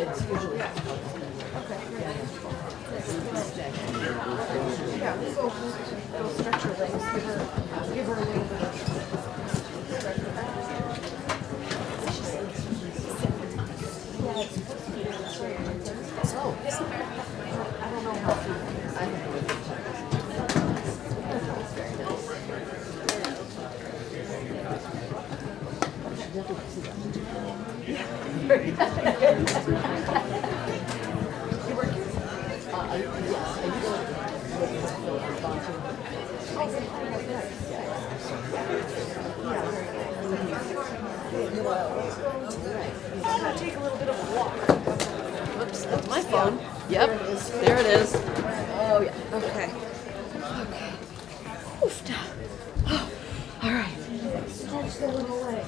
It's usually. Yeah, so go stretch your legs, give her a little bit of stretch her back. So, I don't know how to. I don't know. I'm going to take a little bit of a walk. Oops, that's my phone. Yep, there it is. Oh, yeah. Okay. Okay. Oofta. Oh, all right. Stretch the little legs.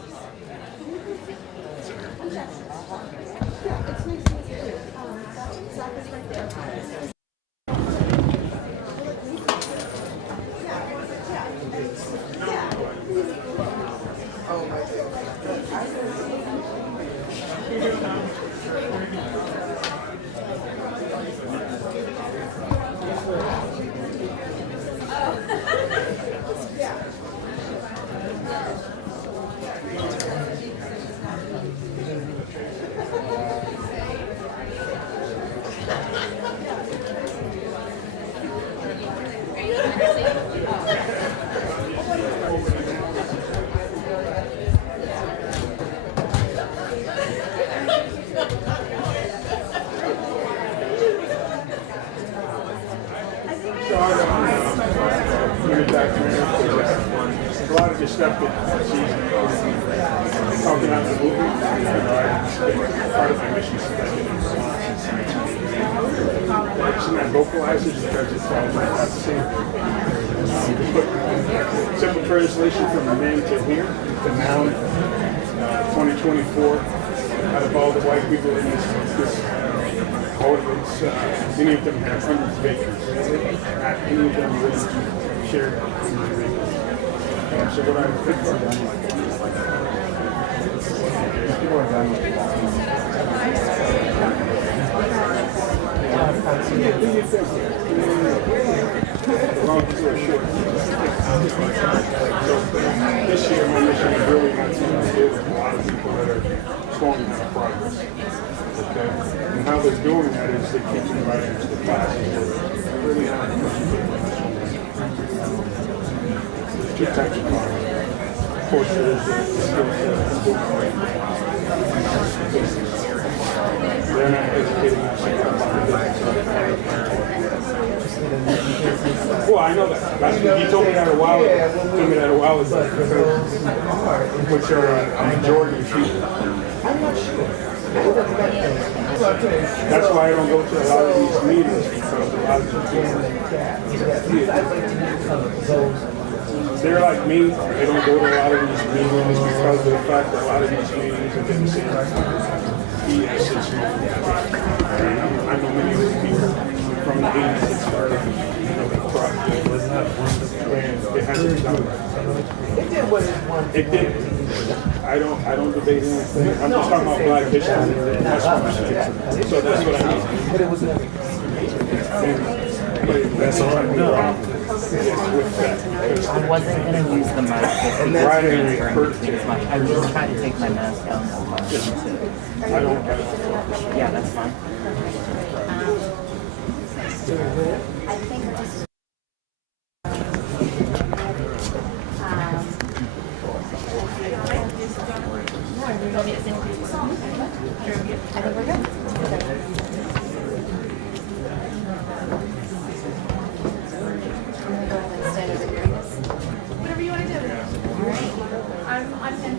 A lot of the stuff that she's talking about in the movie, part of my mission is that she's not vocalizes because it's all not the same. But simple translation from then to here to now, 2024, out of all the white people in this audience, many of them have hundreds of acres. Not any of them really shared hundreds of acres. So what I think for them, people are done with long story short. So this year my mission is really not to deal with a lot of people that are slowing down progress. Okay? And how they're doing that is they keep inviting us to classes. Really not two types of progress. Of course, there's the they're not educating us about the well, I know that. He told me that a while ago. Which are a majority of people. I'm not sure. That's why I don't go to a lot of these meetings because a lot of people. They're like me, they don't go to a lot of these meetings because of the fact that a lot of these meetings are getting seen I know many of these people from the 80s that started, the project. And it hasn't done that. It did what it wanted. It did. I don't debate anything. I'm just talking about Black history. That's what I'm saying. So that's what I mean. But it was never. But that's all right. No. I wasn't going to use the mic just because transferring between as much. I was just trying to take my mask down so much. I don't have it. Yeah, that's fine. I think this. I think we're good. Whatever you want to do. All right. I'm 10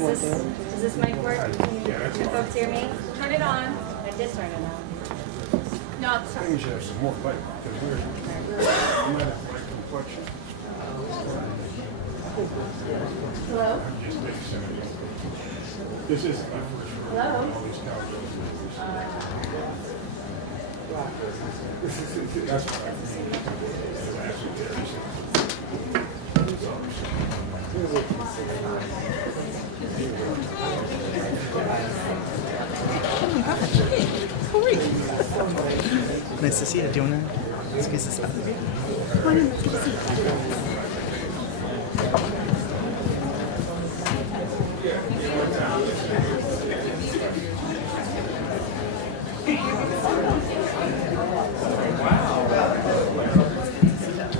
Does this mic work? Can you folks hear me? Turn it on. I did turn it on. No, sorry. We should have some more light because we're not at right complexion. Hello? This is my first Hello? all these That's what Nice to see you. Do you want to squeeze this up?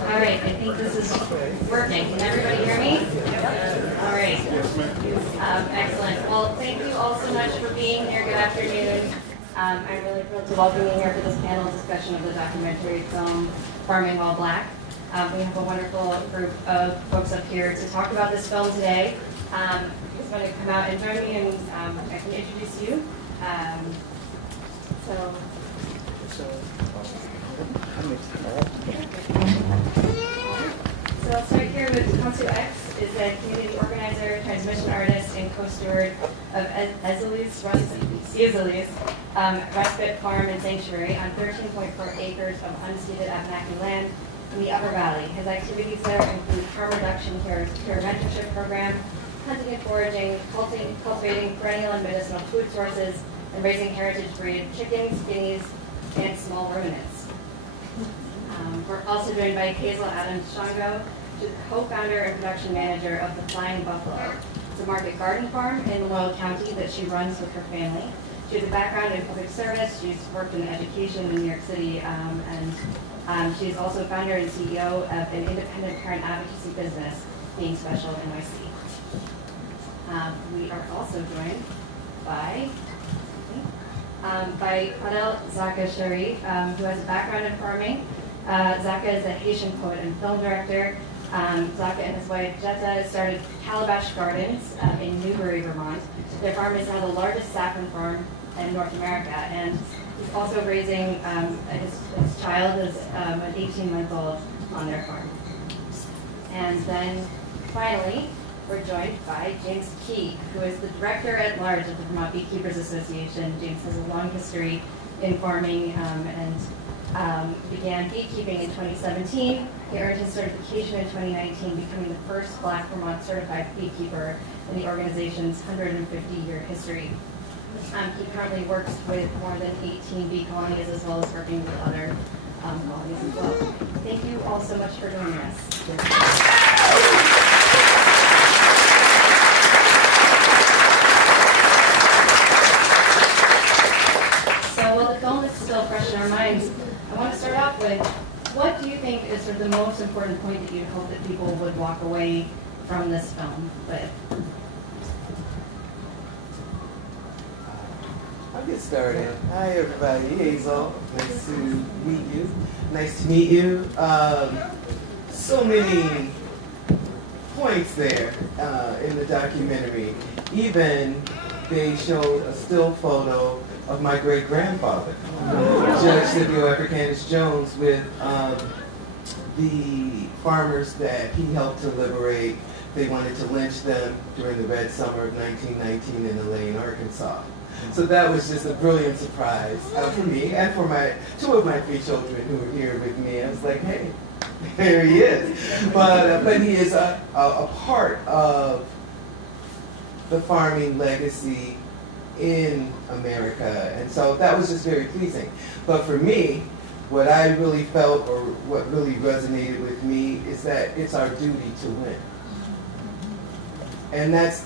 All right, I think this is working. Can everybody hear me? All right. Excellent. Well, thank you all so much for being here. Good afternoon. I'm really thrilled to welcome you here for this panel discussion of the documentary film Farming While Black. We have a wonderful group of folks up here to talk about this film today. Who's going to come out and join me, and I can introduce you. So I'll start here with Kansu X, is a community organizer, transmission artist, and co-steward of Ezelie's Respite Farm and Sanctuary on 13.4 acres of unceded Abenaki land in the Upper Valley. His activities there include harm reduction care mentorship program, hunting and foraging, cultivating perennial and medicinal food sources, and raising heritage breed chickens, guineas, and small ruminants. We're also joined by Hazel Adams Shango, she's the co-founder and production manager of the Flying Buffalo. It's a market garden farm in Loyal County that she runs with her family. She has a background in public service. She's worked in education in New York City, and she's also founder and CEO of an independent parent advocacy business, Being Special NYC. We are also joined by Adel Zaka Sharif, who has a background in farming. Zaka is a Haitian poet and film director. Zaka and his wife Jetta started Calabash Gardens in Newbury, Vermont. Their farm is now the largest saffron farm in North America, and he's also raising his child is an 18-month-old on their farm. And then finally, we're joined by James Key, who is the director at large of the Vermont Beekeepers Association. James has a long history in farming and began beekeeping in 2017. He earned his certification in 2019, becoming the first Black Vermont certified beekeeper in the organization's 150-year history. He currently works with more than 18 bee colonies, as well as working with other colonies as well. Thank you all so much for joining us. While the film is still fresh in our minds, I want to start off with, what do you think is sort of the most important point that you hope that people would walk away from this film with? I'll get started. Hi, everybody. Hazel. Nice to meet you. Nice to meet you. So many points there in the documentary. Even they showed a still photo of my great-grandfather, Judge Scipio Africanus Jones, with the farmers that he helped to liberate. They wanted to lynch them during the Red Summer of 1919 in Elaine, Arkansas. So that was just a brilliant surprise for me and for two of my 3 children who were here with me. I was like, hey, there he is. But he is a part of the farming legacy in America, and so that was just very pleasing. But for me, what I really felt, or what really resonated with me, is that it's our duty to win. And that's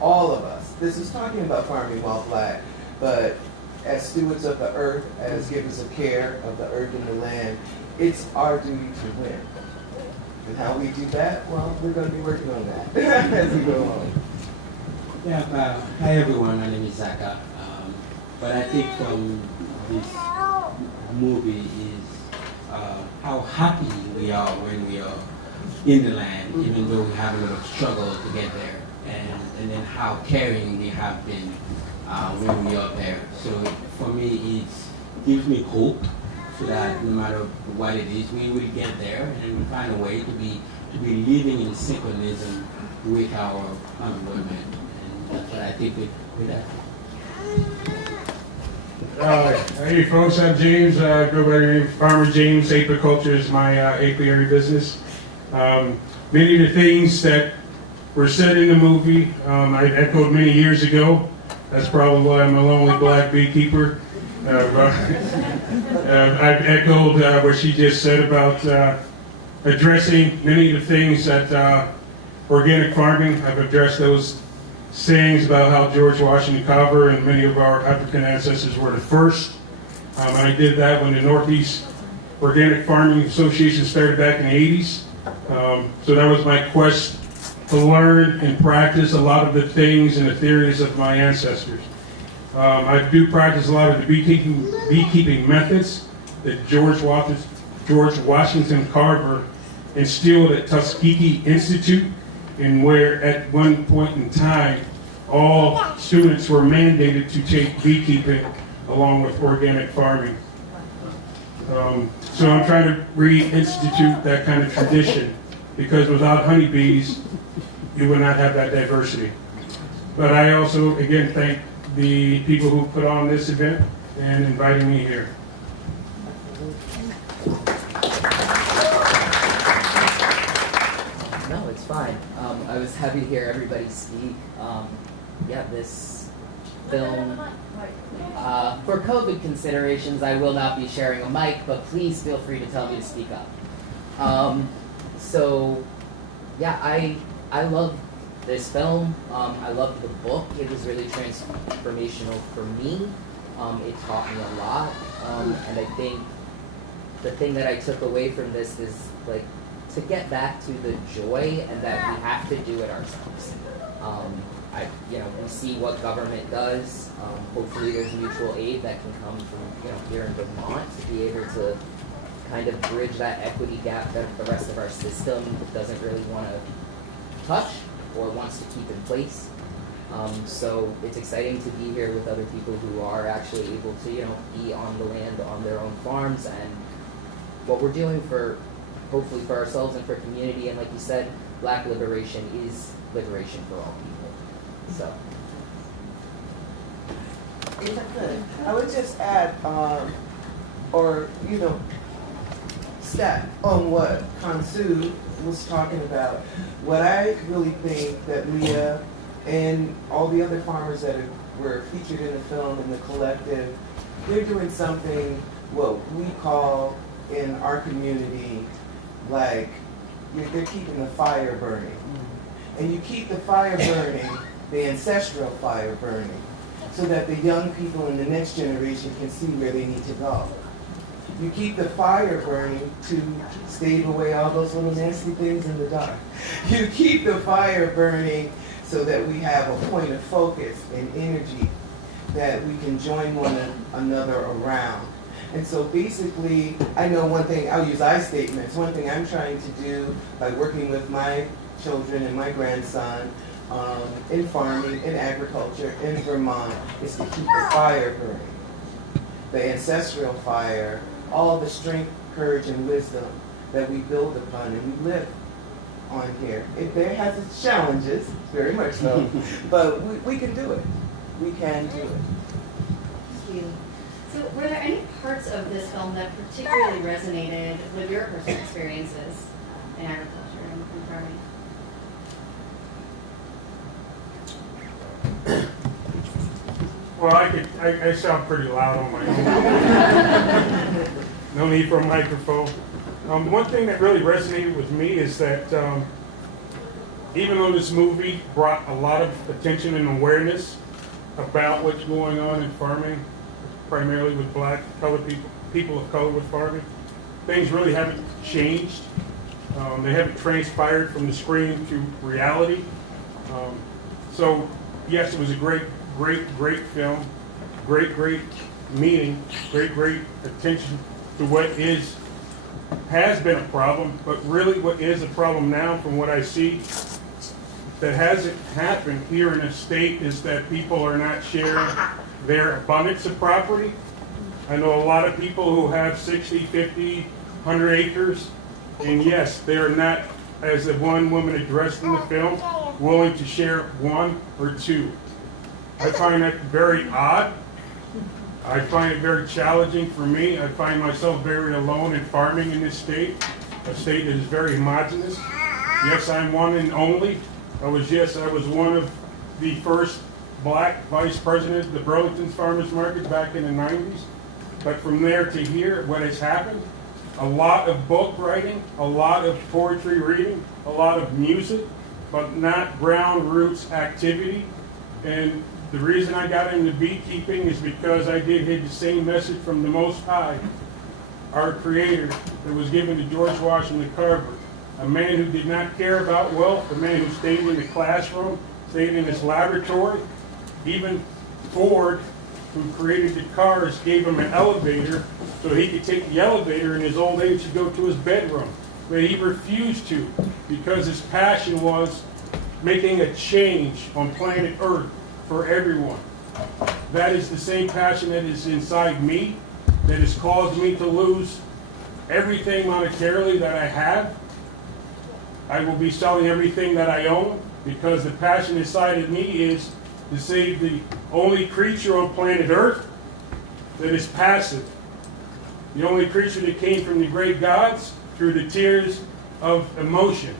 all of us. This is talking about farming while Black, but as stewards of the earth, as givers of care of the earth and the land, it's our duty to win. And how we do that, well, we're going to be working on that as we go along. Yeah, hi everyone, my name is Zaka. What I take from this movie is how happy we are when we are in the land, even though we have a lot of struggle to get there, and then how caring they have been when we are there. So for me, it gives me hope, so that no matter what it is, we will get there and we find a way to be to be living in synchronism with our environment. And that's what I think with that. Hey folks, I'm James. Go by the name Farmer James. Apiculture is my apiary business. Many of the things that were said in the movie, I echoed many years ago. That's probably why I'm a lonely black beekeeper. I've echoed what she just said about addressing many of the things that organic farming. I've addressed those sayings about how George Washington Carver and many of our African ancestors were the first. And I did that when the Northeast Organic Farming Association started back in the 80s. So that was my quest to learn and practice a lot of the things and the theories of my ancestors. I do practice a lot of the beekeeping methods that George Washington Carver instilled at Tuskegee Institute, and where at one point in time all students were mandated to take beekeeping along with organic farming. So I'm trying to reinstitute that kind of tradition, because without honeybees you would not have that diversity. But I also again thank the people who put on this event and inviting me here. No, it's fine. I was happy to hear everybody speak. Yeah, this film, for COVID considerations, I will not be sharing a mic, but please feel free to tell me to speak up. So, yeah, I love this film. I loved the book. It was really transformational for me. It taught me a lot. And I think the thing that I took away from this is, like, to get back to the joy and that we have to do it ourselves. We see what government does. Hopefully there's mutual aid that can come from, here in Vermont to be able to kind of bridge that equity gap that the rest of our system doesn't really want to touch or wants to keep in place. So it's exciting to be here with other people who are actually able to, be on the land, on their own farms, and what we're doing for, hopefully for ourselves and for community, and like you said, Black liberation is liberation for all people. So. If I could, I would just add, step on what Kansu was talking about. What I really think that Leah and all the other farmers that were featured in the film and the collective, they're doing something what we call in our community, like they're keeping the fire burning. And you keep the fire burning, the ancestral fire burning, so that the young people in the next generation can see where they need to go. You keep the fire burning to stave away all those little nasty things in the dark. You keep the fire burning so that we have a point of focus and energy that we can join one another around. And so basically, I know one thing, I'll use I statements. One thing I'm trying to do by working with my children and my grandson in farming, in agriculture, in Vermont, is to keep the fire burning. The ancestral fire, all the strength, courage, and wisdom that we build upon and we live on here. There has its challenges, very much so, but we can do it. We can do it. Thank you. So were there any parts of this film that particularly resonated with your personal experiences in agriculture and farming? Well, I sound pretty loud on my own. No need for a microphone. One thing that really resonated with me is that even though this movie brought a lot of attention and awareness about what's going on in farming, primarily with Black, colored people of color with farming, things really haven't changed. They haven't transpired from the screen to reality. So yes, it was a great film, great meaning, great attention to what has been a problem, but really what is a problem now from what I see that hasn't happened here in the state is that people are not sharing their abundance of property. I know a lot of people who have 60, 50, 100 acres, and yes, they are not as the one woman addressed in the film, willing to share one or two. I find that very odd. I find it very challenging for me. I find myself very alone in farming in this state, a state that is very homogenous. Yes, I'm one and only. I was one of the first black vice president of the Burlington Farmers Market back in the 90s. But from there to here, what has happened, a lot of book writing, a lot of poetry reading, a lot of music, but not ground roots activity. And the reason I got into beekeeping is because I did hear the same message from the Most High, our Creator, that was given to George Washington Carver. A man who did not care about wealth, a man who stayed in the classroom, stayed in his laboratory. Even Ford, who created the cars, gave him an elevator so he could take the elevator in his old age to go to his bedroom. But he refused to because his passion was making a change on planet Earth for everyone. That is the same passion that is inside me, that has caused me to lose everything monetarily that I have. I will be selling everything that I own because the passion inside of me is to save the only creature on planet Earth that is passive. The only creature that came from the great gods through the tears of emotion.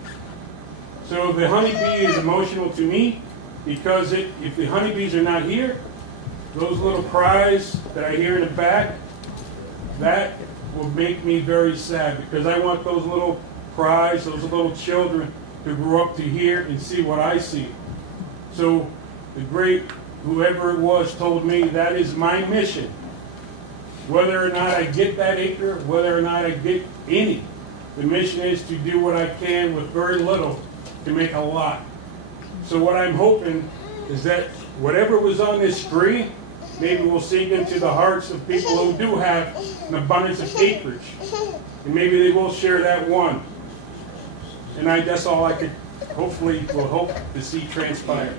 So the honeybee is emotional to me because if the honeybees are not here, those little cries that I hear in the back, that will make me very sad because I want those little cries, those little children to grow up to hear and see what I see. So the great whoever it was told me that is my mission. Whether or not I get that acre, whether or not I get any, the mission is to do what I can with very little to make a lot. So what I'm hoping is that whatever was on this screen, maybe will sink into the hearts of people who do have an abundance of acreage. And maybe they will share that one. And that's all I could hopefully will hope to see transpire.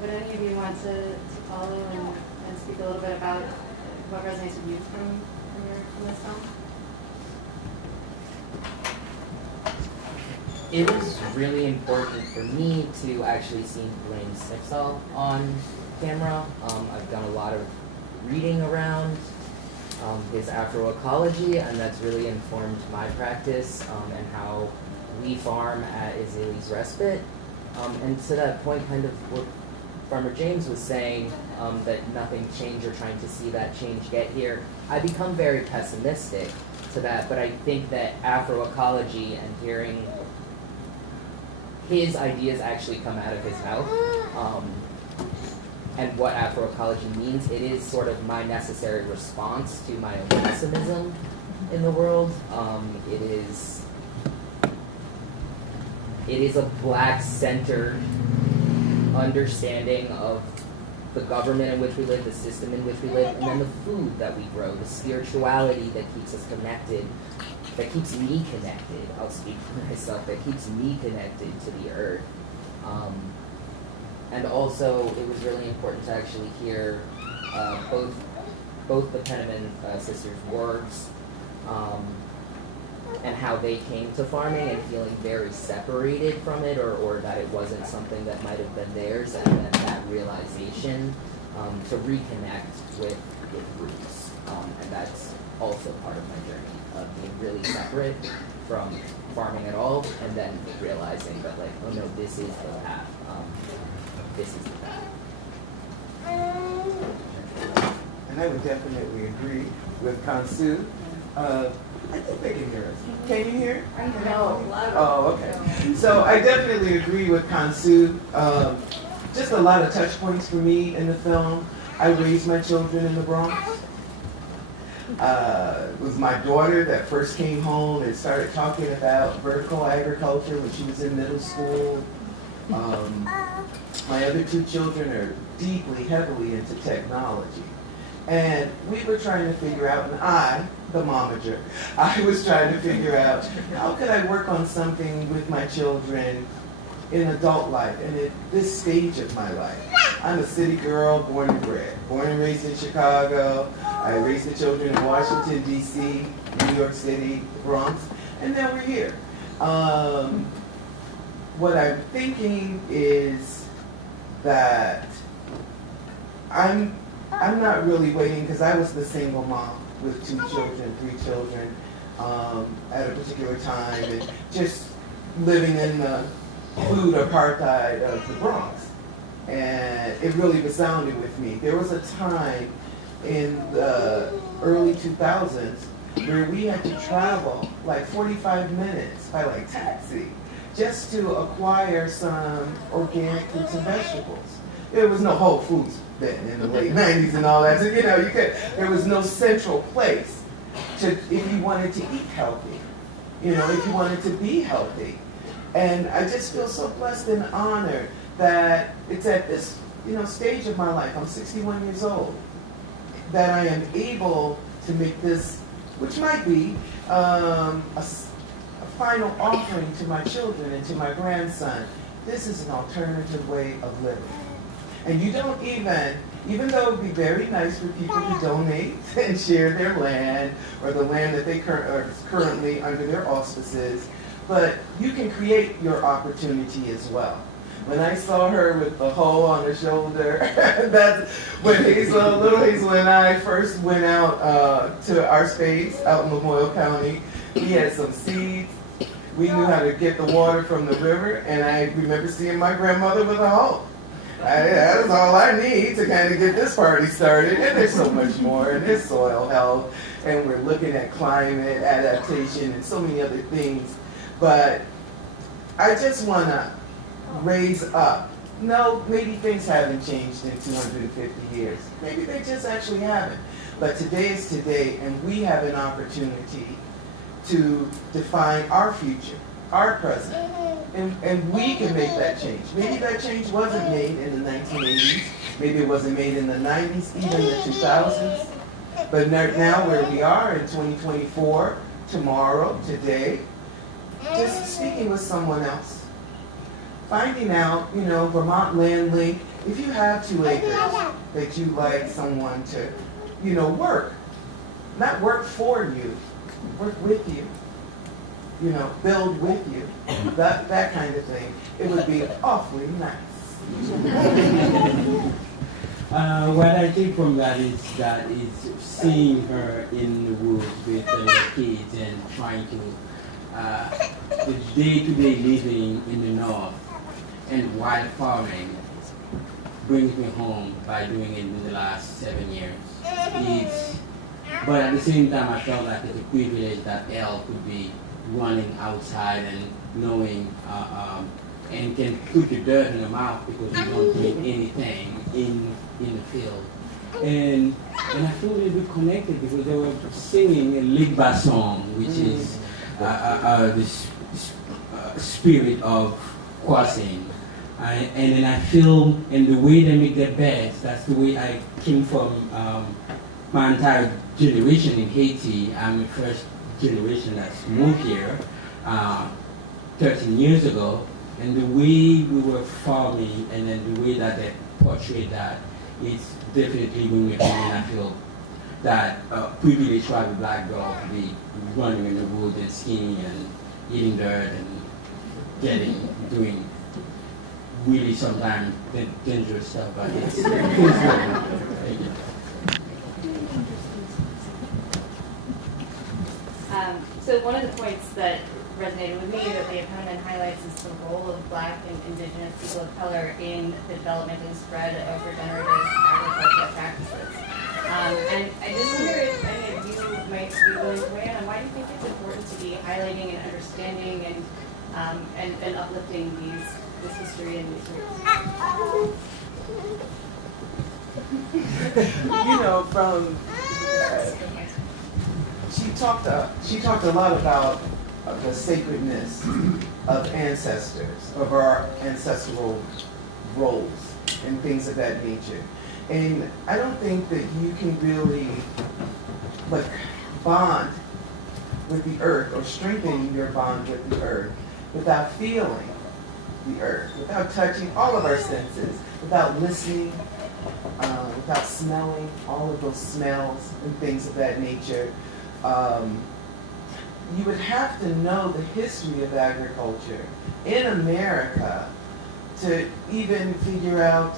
Would any of you want to follow and speak a little bit about what resonates with you from this film? It was really important for me to actually see Blaine Snipsall on camera. I've done a lot of reading around his Afroecology, and that's really informed my practice and how we farm at Izili's Respite. And to that point, kind of what Farmer James was saying, that nothing changed or trying to see that change get here, I become very pessimistic to that, but I think that Afroecology and hearing his ideas actually come out of his mouth, and what Afroecology means, it is sort of my necessary response to my own pessimism in the world. It is a black-centered understanding of the government in which we live, the system in which we live, and then the food that we grow, the spirituality that keeps us connected, that keeps me connected, I'll speak for myself, that keeps me connected to the earth. And also, it was really important to actually hear both the Penniman sisters' words and how they came to farming and feeling very separated from it, or that it wasn't something that might have been theirs, and then that realization to reconnect with roots. And that's also part of my journey of being really separate from farming at all, and then realizing that, like, oh no, this is the path. This is the path. And I would definitely agree with Kansu. I think they can hear us. Can you hear? No. Oh, okay. So I definitely agree with Kansu. Just a lot of touch points for me in the film. I raised my children in the Bronx. It was my daughter that first came home and started talking about vertical agriculture when she was in middle school. My other two children are deeply, heavily into technology. And we were trying to figure out, and I, the momager, I was trying to figure out how could I work on something with my children in adult life and at this stage of my life. I'm a city girl, born and bred. Born and raised in Chicago. I raised the children in Washington, D.C., New York City, the Bronx, and now we're here. What I'm thinking is that I'm not really waiting, because I was the single mom with 2 children, 3 children at a particular time, and just living in the food apartheid of the Bronx. And it really resounded with me. There was a time in the early 2000s where we had to travel like 45 minutes by like taxi just to acquire some organic fruits and vegetables. There was no Whole Foods then in the late 90s and all that. So, you know, there was no central place if you wanted to eat healthy, you know, if you wanted to be healthy. And I just feel so blessed and honored that it's at this, you know, stage of my life, I'm 61 years old, that I am able to make this, which might be a final offering to my children and to my grandson. This is an alternative way of living. And you don't even though it would be very nice for people to donate and share their land or the land that they are currently under their auspices, but you can create your opportunity as well. When I saw her with the hole on her shoulder, that's when little Hazel and I first went out to our space out in Lamoille County. We had some seeds. We knew how to get the water from the river, and I remember seeing my grandmother with a hoe. That is all I need to kind of get this party started. And there's so much more, and there's soil health, and we're looking at climate adaptation and so many other things. But I just want to raise up. No, maybe things haven't changed in 250 years. Maybe they just actually haven't. But today is today, and we have an opportunity to define our future, our present. And we can make that change. Maybe that change wasn't made in the 1980s. Maybe it wasn't made in the 90s, even the 2000s. But now where we are in 2024, tomorrow, today, just speaking with someone else. Finding out, you know, Vermont Land Link, if you have 2 acres that you like someone to, you know, work. Not work for you, work with you. You know, build with you, that kind of thing. It would be awfully nice. What I take from that is seeing her in the woods with the kids and trying to, the day-to-day living in the north and wild farming brings me home by doing it in the last 7 years. But at the same time, I felt like it's a privilege that Elle could be running outside and knowing and can put the dirt in the mouth because you don't do anything in the field. And I feel a little bit connected because they were singing a Ligba song, which is the spirit of crossing. And then I feel in the way they make their beds, that's the way I came from my entire generation in Haiti. I'm the first generation that's moved here 13 years ago, and the way we were farming and then the way that they portrayed that, it's definitely bring me home, and I feel that privileged to have a black girl to be running in the woods and skiing and eating dirt and doing really sometimes dangerous stuff, but it's good. Thank you. So one of the points that resonated with me that the opponent highlights is the role of Black and Indigenous people of color in the development and spread of regenerative agricultural practices. And I just wonder if any of you might be willing to weigh in on why do you think it's important to be highlighting and understanding and uplifting this history and these roots? You know, from she talked a lot about the sacredness of ancestors, of our ancestral roles and things of that nature. And I don't think that you can really like bond with the earth or strengthen your bond with the earth without feeling the earth, without touching all of our senses, without listening, without smelling, all of those smells and things of that nature. You would have to know the history of agriculture in America to even figure out,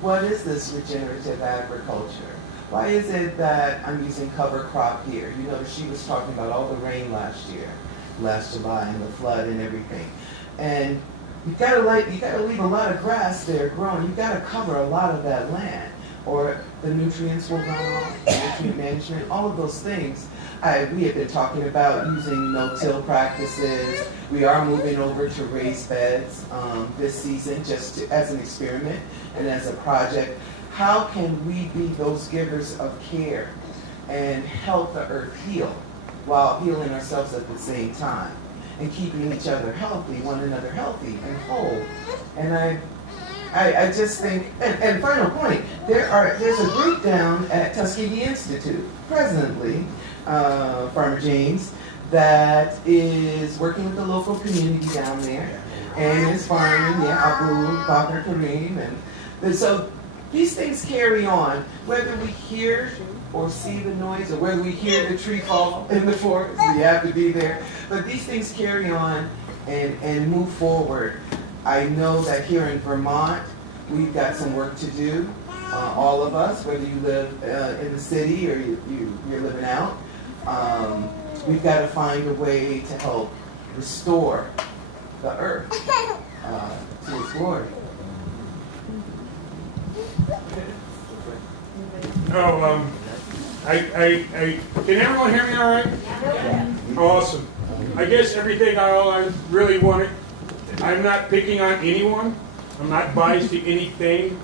what is this regenerative agriculture? Why is it that I'm using cover crop here? She was talking about all the rain last July, and the flood and everything. And you've got to leave a lot of grass there growing. You've got to cover a lot of that land, or the nutrients will run off, nutrient management, all of those things. We have been talking about using no-till practices. We are moving over to raised beds this season, as an experiment and as a project. How can we be those givers of care and help the earth heal while healing ourselves at the same time and keeping each other healthy, one another healthy and whole? And I just think, and final point, there's a group down at Tuskegee Institute presently, Farmer James, that is working with the local community down there and is farming, Abu Bakr Kareem, and so these things carry on, whether we hear or see the noise, or whether we hear the tree fall in the forest, we have to be there. But these things carry on and move forward. I know that here in Vermont, we've got some work to do, all of us, whether you live in the city or you're living out. We've got to find a way to help restore the earth to its glory. Can everyone hear me all right? Yeah. Awesome. I guess everything I really wanted, I'm not picking on anyone. I'm not biased to anything.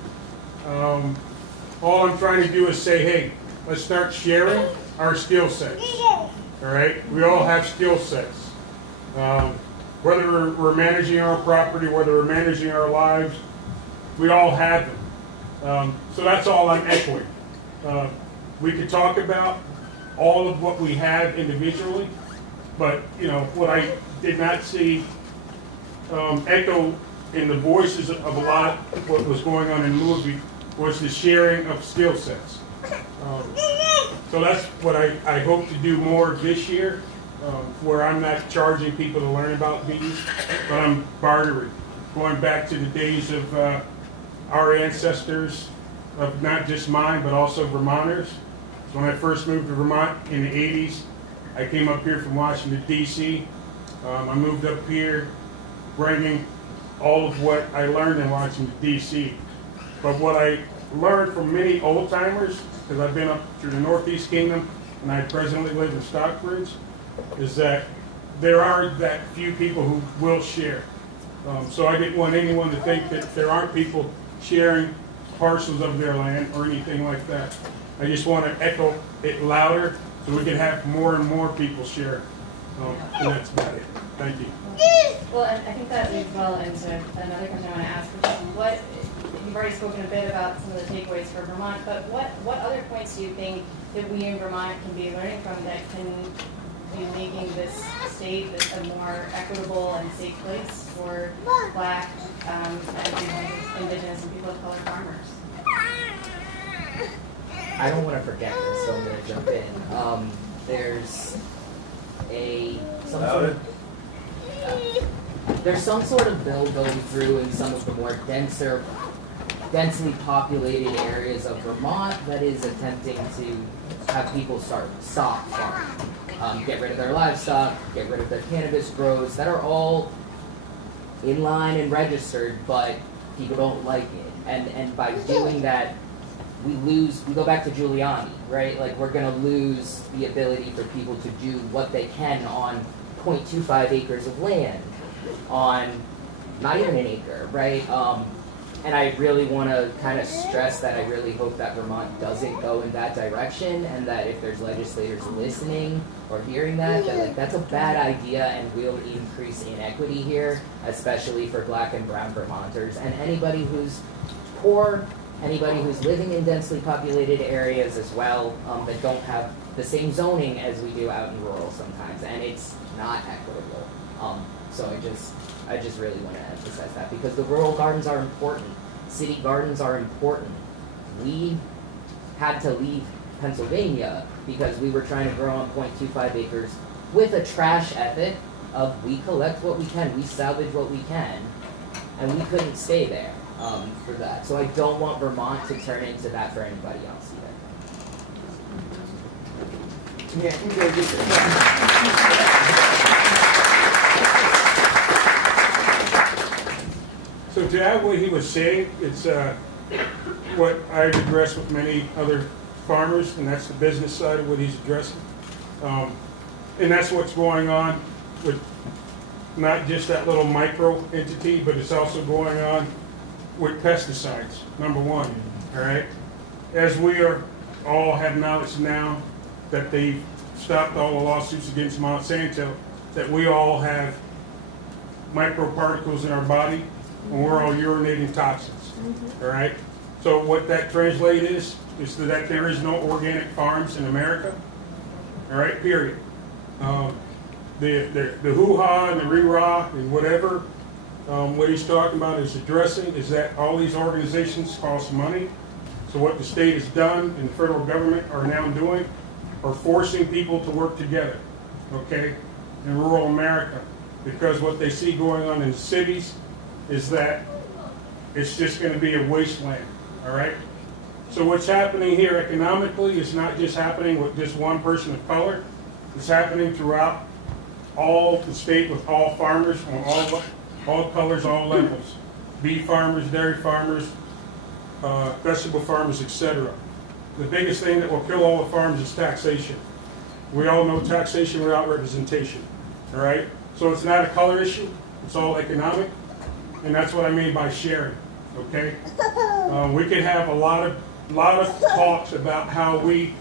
All I'm trying to do is say, hey, let's start sharing our skill sets. All right? We all have skill sets. Whether we're managing our property, whether we're managing our lives, we all have them. So that's all I'm echoing. We could talk about all of what we have individually, but what I did not see echo in the voices of a lot of what was going on in the movie was the sharing of skill sets. So that's what I hope to do more this year, where I'm not charging people to learn about bees, but I'm bartering, going back to the days of our ancestors, of not just mine, but also Vermonters. So when I first moved to Vermont in the 80s, I came up here from Washington, D.C. I moved up here bringing all of what I learned in Washington, D.C. But what I learned from many old-timers, because I've been up through the Northeast Kingdom, and I presently live in Stockbridge, is that there are that few people who will share. So I didn't want anyone to think that there aren't people sharing parcels of their land or anything like that. I just want to echo it louder so we can have more and more people share. And that's about it. Thank you. Well, and I think that leads well into another question I want to ask, which is you've already spoken a bit about some of the takeaways for Vermont, but what other points do you think that we in Vermont can be learning from that can be making this state a more equitable and safe place for Black, Indigenous, and people of color farmers? I don't want to forget this, so I'm going to jump in. There's some sort of bill going through in some of the more densely populated areas of Vermont that is attempting to have people stop farming, get rid of their livestock, get rid of their cannabis grows that are all in line and registered, but people don't like it. And by doing that, we go back to Giuliani, right? Like, we're going to lose the ability for people to do what they can on 0.25 acres of land, on not even an acre, right? And I really want to kind of stress that I really hope that Vermont doesn't go in that direction, and that if there's legislators listening or hearing that like, that's a bad idea and will increase inequity here, especially for Black and brown Vermonters, and anybody who's poor, anybody who's living in densely populated areas as well, that don't have the same zoning as we do out in rural sometimes, and it's not equitable. So I just really want to emphasize that because the rural gardens are important. City gardens are important. We had to leave Pennsylvania because we were trying to grow on 0.25 acres with a trash ethic of we collect what we can, we salvage what we can, and we couldn't stay there for that. So I don't want Vermont to turn into that for anybody else either. Yeah, you go get it. So to add what he was saying, it's what I've addressed with many other farmers, and that's the business side of what he's addressing. And that's what's going on with not just that little micro entity, but it's also going on with pesticides, number one, all right? As we are all have knowledge now that they've stopped all the lawsuits against Monsanto, that we all have microparticles in our body, and we're all urinating toxins, all right? So what that translates is that there is no organic farms in America, all right, period. The hoo-ha and the ree-rah and whatever, what he's talking about is addressing is that all these organizations cost money. So what the state has done and the federal government are now doing are forcing people to work together, okay, in rural America. Because what they see going on in the cities is that it's just going to be a wasteland, all right? So what's happening here economically is not just happening with just one person of color. It's happening throughout all the state with all farmers on all colors, all levels. Beef farmers, dairy farmers, vegetable farmers, etc. The biggest thing that will kill all the farms is taxation. We all know taxation without representation, all right? So it's not a color issue, it's all economic, and that's what I mean by sharing, okay? We can have a lot of talks about how we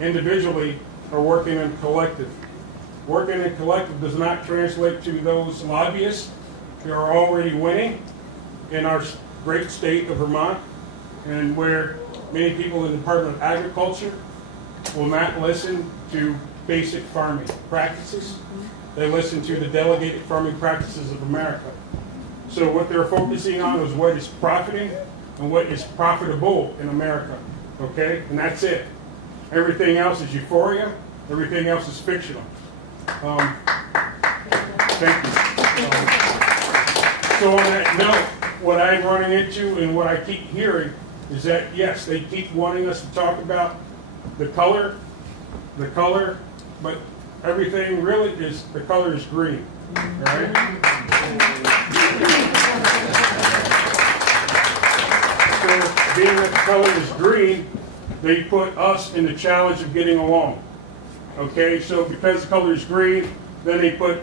individually are working in collective. Working in collective does not translate to those lobbyists who are already winning in our great state of Vermont, and where many people in the Department of Agriculture will not listen to basic farming practices. They listen to the delegated farming practices of America. So what they're focusing on is what is profiting and what is profitable in America, okay? And that's it. Everything else is euphoria. Everything else is fictional. Thank you. So on that note, what I'm running into and what I keep hearing is that, yes, they keep wanting us to talk about the color, but everything really is, the color is green, all right? So being that the color is green, they put us in the challenge of getting along. Okay, so because the color is green, then they put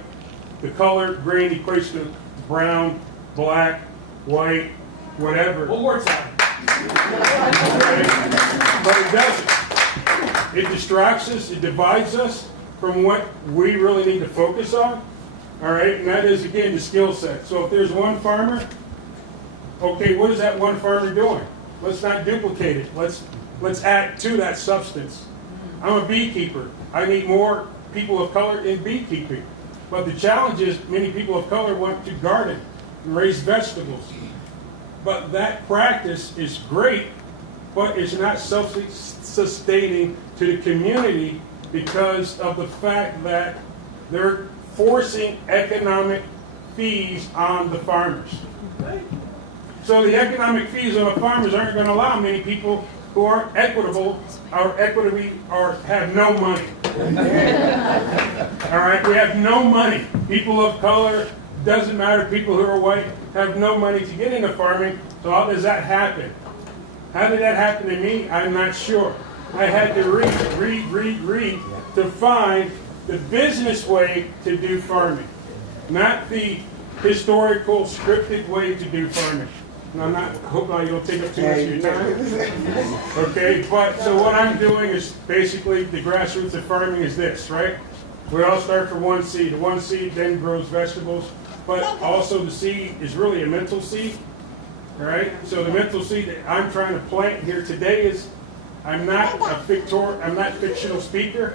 the color green equates to brown, black, white, whatever. One more time. Okay? But it doesn't. It distracts us, it divides us from what we really need to focus on. All right, and that is, again, the skill set. So if there's one farmer, okay, what is that one farmer doing? Let's not duplicate it. Let's add to that substance. I'm a beekeeper. I need more people of color in beekeeping. But the challenge is many people of color want to garden and raise vegetables. But that practice is great, but it's not self-sustaining to the community because of the fact that they're forcing economic fees on the farmers. So the economic fees on the farmers aren't going to allow many people who are equitable, or have no money. All right, we have no money. People of color, doesn't matter, people who are white, have no money to get into farming. So how does that happen? How did that happen to me? I'm not sure. I had to read to find the business way to do farming, not the historical, scripted way to do farming. And I'm not, hope I don't take up too much of your time. Okay, but so what I'm doing is basically the grassroots of farming is this, right? We all start from one seed. The one seed then grows vegetables, but also the seed is really a mental seed. All right, so the mental seed that I'm trying to plant here today is I'm not fictional speaker.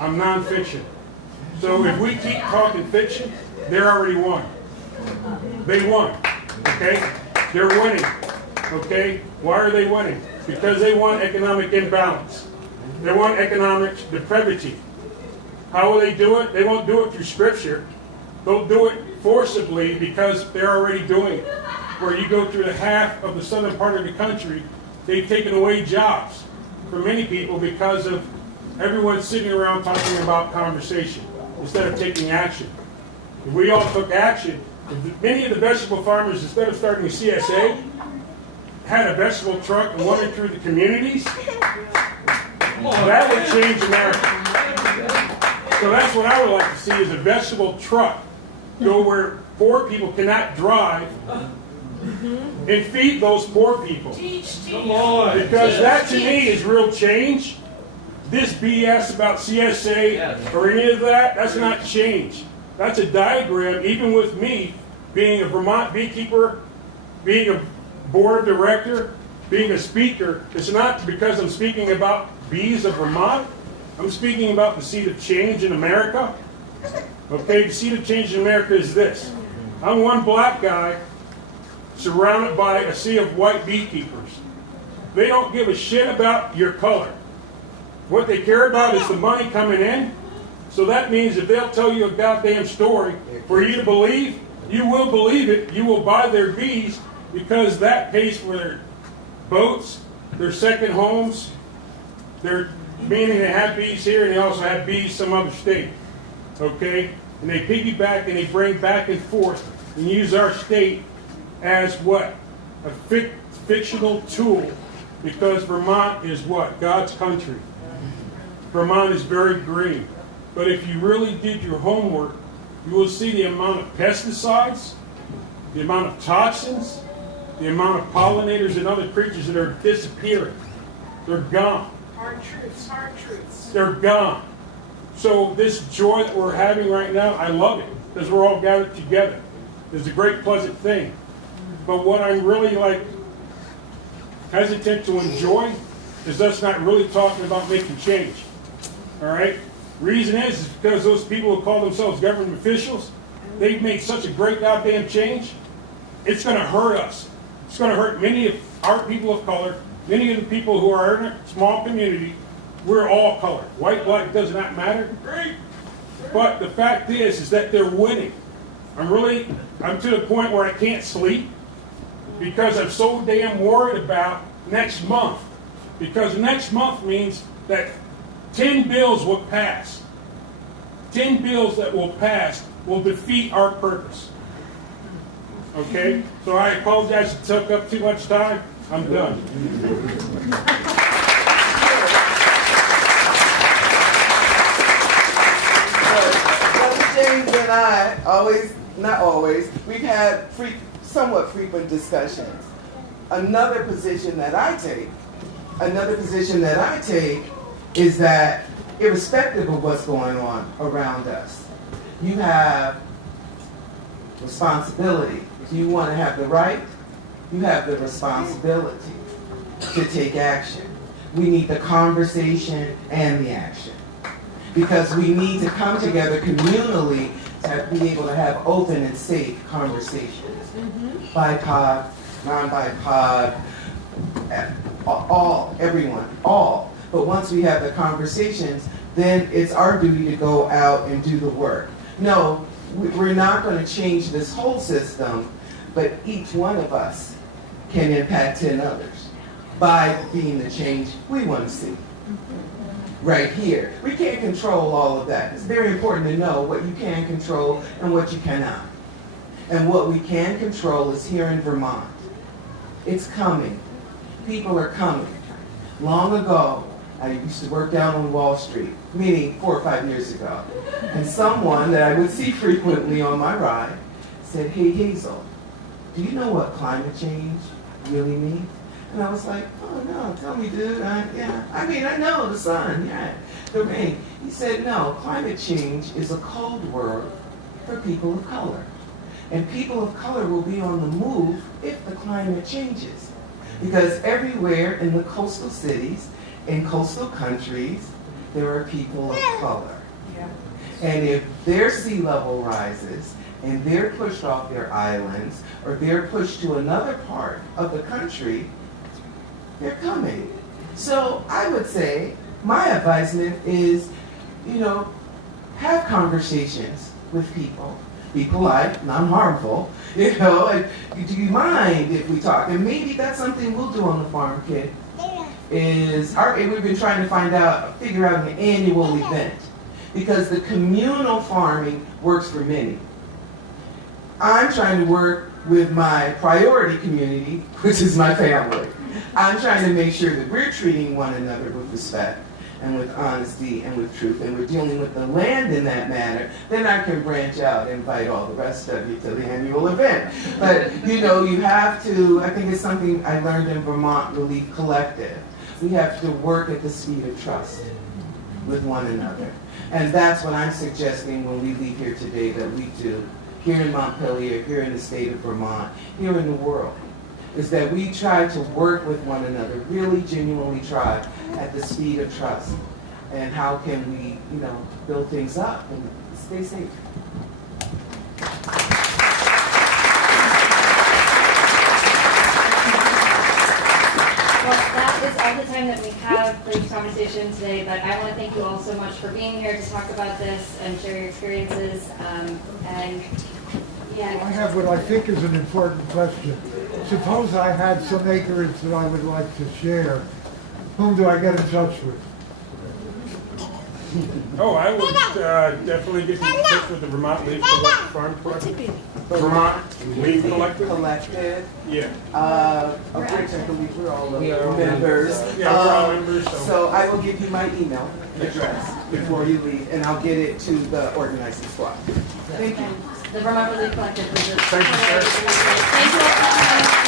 I'm nonfiction. So if we keep talking fiction, they're already won. They won. Okay? They're winning. Okay? Why are they winning? Because they want economic imbalance. They want economic depravity. How will they do it? They won't do it through scripture. They'll do it forcibly because they're already doing it. Where you go through the half of the southern part of the country, they've taken away jobs for many people because of everyone sitting around talking about conversation instead of taking action. If we all took action, if many of the vegetable farmers, instead of starting a CSA, had a vegetable truck and went through the communities, that would change America. So that's what I would like to see is a vegetable truck go where poor people cannot drive and feed those poor people. Come on. Because that to me is real change. This BS about CSA or any of that, that's not change. That's a diagram, even with me being a Vermont beekeeper, being a board director, being a speaker. It's not because I'm speaking about bees of Vermont. I'm speaking about the seed of change in America. Okay, the seed of change in America is this. I'm one black guy surrounded by a sea of white beekeepers. They don't give a shit about your color. What they care about is the money coming in. So that means if they'll tell you a goddamn story for you to believe, you will believe it. You will buy their bees because that pays for their boats, their second homes, meaning they have bees here and they also have bees some other state. Okay? And they piggyback and they bring back and forth and use our state as what? A fictional tool, because Vermont is what? God's country. Vermont is very green. But if you really did your homework, you will see the amount of pesticides, the amount of toxins, the amount of pollinators and other creatures that are disappearing. They're gone. Hard truths, hard truths. They're gone. So this joy that we're having right now, I love it, because we're all gathered together. It's a great, pleasant thing. But what I'm really hesitant to enjoy is us not really talking about making change. All right? Reason is because those people who call themselves government officials, they've made such a great goddamn change. It's going to hurt us. It's going to hurt many of our people of color, many of the people who are in a small community. We're all colored. White, black, does not matter. Great. But the fact is that they're winning. I'm to the point where I can't sleep because I'm so damn worried about next month. Because next month means that 10 bills will pass. 10 bills that will pass will defeat our purpose. Okay? So I apologize if it took up too much time. I'm done. James and I not always, we've had somewhat frequent discussions. Another position that I take is that irrespective of what's going on around us, you have responsibility. Do you want to have the right? You have the responsibility to take action. We need the conversation and the action. Because we need to come together communally to be able to have open and safe conversations. BIPOC, non-BIPOC, everyone. But once we have the conversations, then it's our duty to go out and do the work. No, we're not going to change this whole system, but each one of us can impact 10 others by being the change we want to see. Right here. We can't control all of that. It's very important to know what you can control and what you cannot. And what we can control is here in Vermont. It's coming. People are coming. Long ago, I used to work down on Wall Street, meaning 4 or 5 years ago. And someone that I would see frequently on my ride said, "Hey Hazel, do you know what climate change really means?" And I was like, "Oh no, tell me, dude. I know the sun, the rain." He said, "No, climate change is a code word for people of color. And people of color will be on the move if the climate changes. Because everywhere in the coastal cities, in coastal countries, there are people of color. And if their sea level rises and they're pushed off their islands or they're pushed to another part of the country, they're coming. So I would say my advisement is, have conversations with people. Be polite, non-harmful. And do you mind if we talk? And maybe that's something we'll do on the farm, kid. We've been trying to figure out an annual event, because the communal farming works for many. I'm trying to work with my priority community, which is my family. I'm trying to make sure that we're treating one another with respect and with honesty and with truth, and we're dealing with the land in that manner. Then I can branch out and invite all the rest of you to the annual event. But you have to, I think it's something I learned in Vermont Relief Collective. We have to work at the speed of trust with one another. And that's what I'm suggesting when we leave here today that we do, here in Montpelier, here in the state of Vermont, here in the world, is that we try to work with one another, really genuinely try at the speed of trust. And how can we, build things up and stay safe. Well, that is all the time that we have for this conversation today, but I want to thank you all so much for being here to talk about this and share your experiences. I have what I think is an important question. Suppose I had some acreage that I would like to share. Whom do I get in touch with? Oh, I would definitely get in touch with the Vermont Leaf Farm Collective. Vermont Leaf Collective. Yeah. Of which I believe we're all members. Yeah, we're all members. So I will give you my email address before you leave, and I'll get it to the organizing squad. Thank you. The Vermont Relief Collective is a Thank you, sir. Thank you all.